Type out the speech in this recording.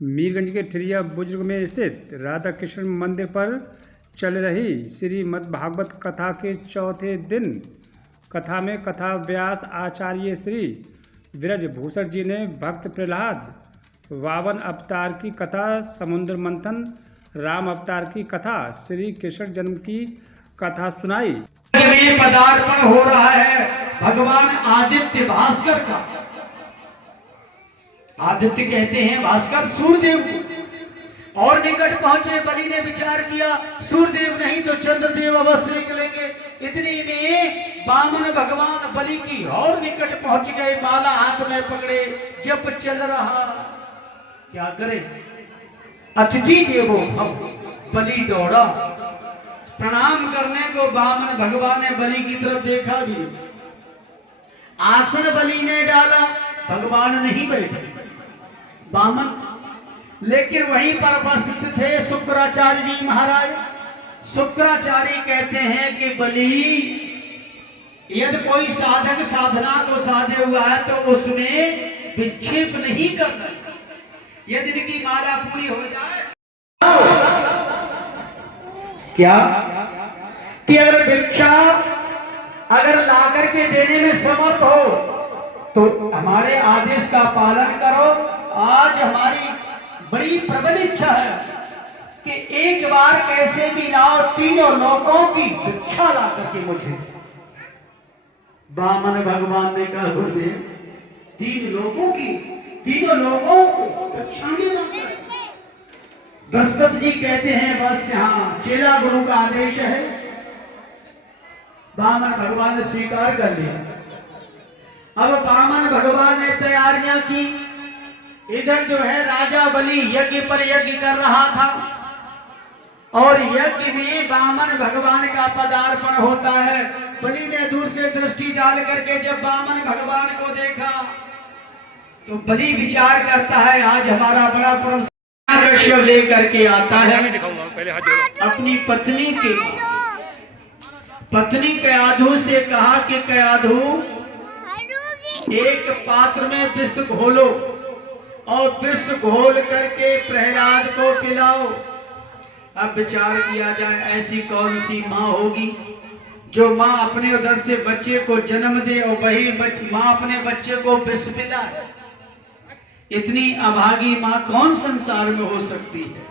मीरगंज के ठिरिया बुजुर्ग में स्थित राधा कृष्ण मंदिर पर चल रही श्रीमद्भागवत कथा के चौथे दिन कथा में कथा व्यास आचार्य श्री ब्रजभूषण जी ने भक्त प्रहलाद वावन अवतार की कथा, समुद्र मंथन राम अवतार की कथा, श्री कृष्ण जन्म की कथा सुनाई। पदार्पण हो रहा है भगवान आदित्य भास्कर का। आदित्य कहते हैं भास्कर सूर्यदेव को। और निकट पहुंचे बलि ने विचार किया सूर्यदेव नहीं तो चंद्रदेव अवश्य निकलेंगे। इतनी में वामन भगवान बलि की और निकट पहुंच गए, माला हाथ में पकड़े, जब चल रहा। क्या करे, अतिथि देवो भव, बलि दौड़ा। प्रणाम करने को वामन भगवान ने बलि की तरफ देखा भी, आसन बलि ने डाला, भगवान नहीं बैठे वामन, लेकिन वहीं पर उपस्थित थे शुक्राचार्य जी महाराज। शुक्राचार्य कहते हैं कि बलि यदि कोई साधक साधना को साधे हुआ है तो उसमें विक्षेप नहीं करना। यदि इनकी माला पूरी हो जाए क्या कि अगर भिक्षा अगर लाकर के देने में समर्थ हो तो हमारे आदेश का पालन करो। आज हमारी बड़ी प्रबल इच्छा है कि एक बार कैसे भी लाओ, तीनों लोगों की भिक्षा ला करके मुझे। वामन भगवान ने कहा गुरुदेव, तीनों लोगों को भिक्षा नहीं। बृहस्पति जी कहते हैं बस यहाँ चेला गुरु का आदेश है। वामन भगवान ने स्वीकार कर लिया। अब वामन भगवान ने तैयारियां की। इधर जो है राजा बलि यज्ञ पर यज्ञ कर रहा था और यज्ञ में वामन भगवान का पदार्पण होता है। बलि ने दूर से दृष्टि डाल करके जब वामन भगवान को देखा तो बलि विचार करता है आज हमारा बड़ा पुरुष लेकर के आता है अपनी पत्नी कयाधु से कहा कि कयाधु एक पात्र में विष घोलो और विष घोल करके प्रहलाद को पिलाओ। अब विचार किया जाए ऐसी कौन सी माँ होगी जो माँ अपने उधर से बच्चे को जन्म दे और वही माँ अपने बच्चे को विष पिलाए। इतनी अभागी माँ कौन संसार में हो सकती है?